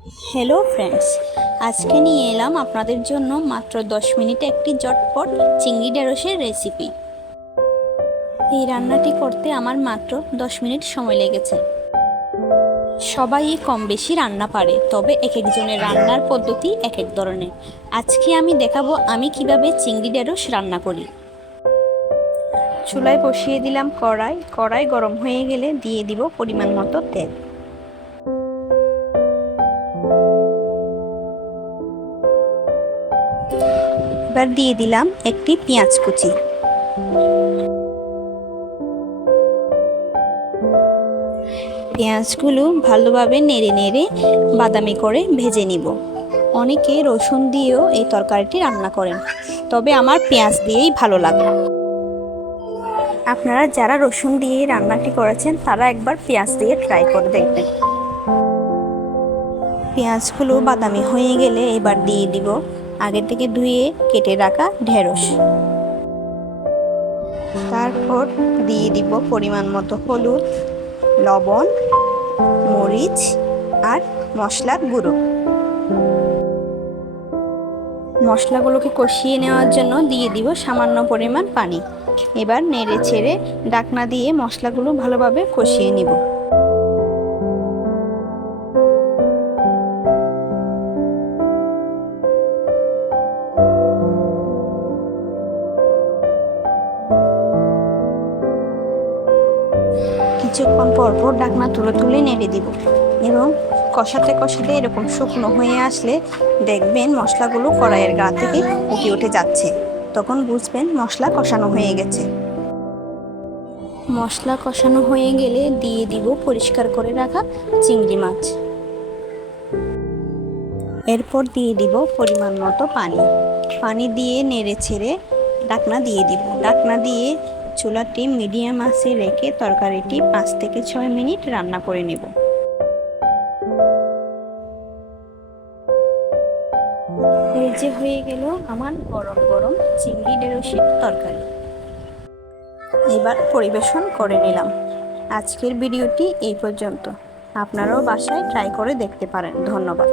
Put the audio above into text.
Hello friends, আজকে নিয়ে এলাম আপনাদের জন্য মাত্র 10 মিনিটে একটি ঝটপট চিংড়ি ঢেঁড়সের রেসিপি। এই রান্নাটি করতে আমার মাত্র 10 মিনিট সময় লেগেছে। সবাই কম বেশি রান্না পারে, তবে এক একজনের রান্নার পদ্ধতি এক এক ধরনের। আজকে আমি দেখাবো আমি কিভাবে চিংড়ি ঢেঁড়স রান্না করি। চুলায় বসিয়ে দিলাম কড়াই গরম হয়ে গেলে দিয়ে দিব পরিমাণ মতো তেল। এবার দিয়ে দিলাম একটি পেঁয়াজ কুচি। পেঁয়াজগুলো ভালোভাবে নেড়ে নেড়ে বাদামি করে ভেজে নিব। অনেকে রসুন দিয়েও এই তরকারিটি রান্না করেন, তবে আমার পেঁয়াজ দিয়েই ভালো লাগে। আপনারা যারা রসুন দিয়ে রান্নাটি করেছেন তারা একবার পেঁয়াজ দিয়ে ট্রাই করে দেখবেন। পেঁয়াজগুলো বাদামি হয়ে গেলে এবার দিয়ে দিব আগে থেকে ধুয়ে কেটে রাখা ঢেঁড়স। তারপর দিয়ে দিব পরিমাণ মতো হলুদ, লবণ, মরিচ আর মশলার গুঁড়ো। মশলাগুলোকে কষিয়ে নেওয়ার জন্য দিয়ে দিব সামান্য পরিমাণ পানি। এবার নেড়ে ছেড়ে ঢাকনা দিয়ে মশলাগুলো ভালোভাবে কষিয়ে নিব। কিছুক্ষণ পরপর ঢাকনা তুলে নেড়ে দিব এবং কষাতে কষাতে এরকম শুকনো হয়ে আসলে দেখবেন মশলাগুলো কড়াইয়ের গা থেকে উঠে যাচ্ছে। তখন বুঝবেন মশলা কষানো হয়ে গেছে। মশলা কষানো হয়ে গেলে দিয়ে দিব পরিষ্কার করে রাখা চিংড়ি মাছ। এরপর দিয়ে দিব পরিমাণ মতো পানি দিয়ে নেড়ে ছেড়ে ঢাকনা দিয়ে দিব। ঢাকনা দিয়ে চুলাটি মিডিয়াম আঁচে রেখে তরকারিটি 5 থেকে 6 মিনিট রান্না করে নেব। এই যে হয়ে গেল আমার গরম গরম চিংড়ি ঢেঁড়সের তরকারি। এবার পরিবেশন করে নিলাম। আজকের ভিডিওটি এই পর্যন্ত। আপনারাও বাসায় ট্রাই করে দেখতে পারেন। ধন্যবাদ।